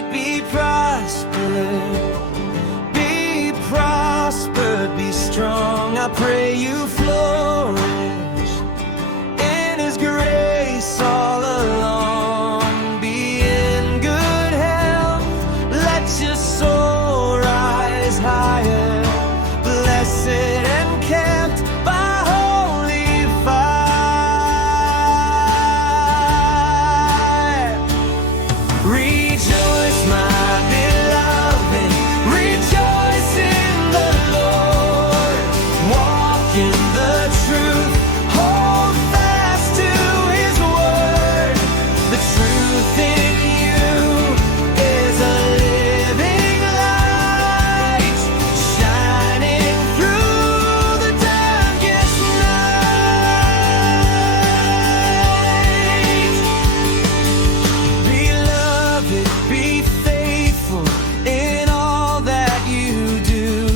beloved, be prospered. Be prospered, be strong. I pray you flourish in His grace all along. Be in good health, let your soul rise higher. Blessed and kept by holy fire. Rejoice, my beloved, rejoice in the Lord. Walk in the truth, hold fast to His word. The truth in you is a living light, shining through the darkest night. Beloved, be faithful in all that you do.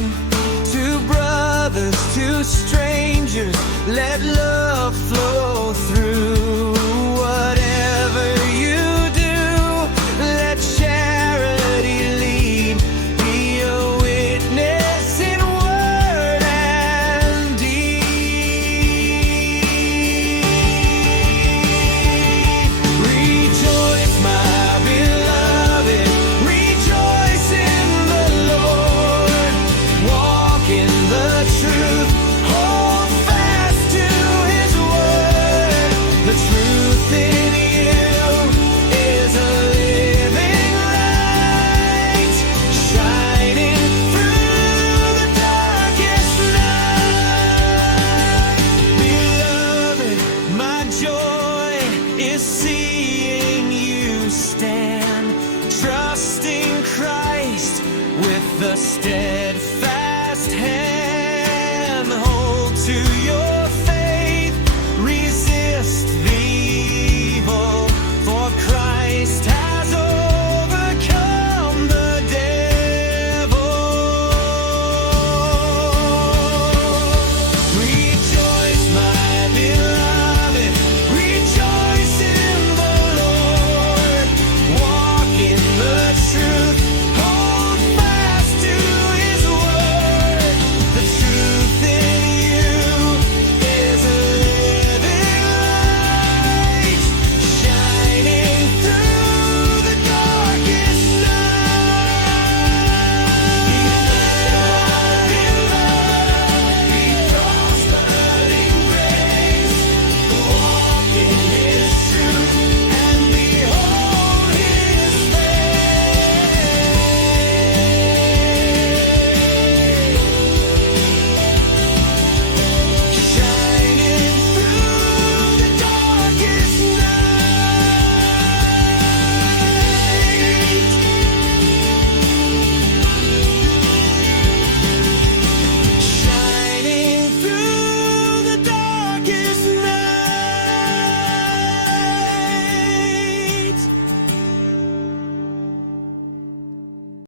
To brothers, to strangers, let love flow through. Whatever you do, let charity lead. Be a witness in word and deed. Rejoice, my beloved, rejoice in the Lord. Walk in the truth, hold fast to His word. The truth in you is a living light, shining through the darkest night. Beloved, my joy is seeing you stand, trusting Christ with the steadfast hand. Hold to your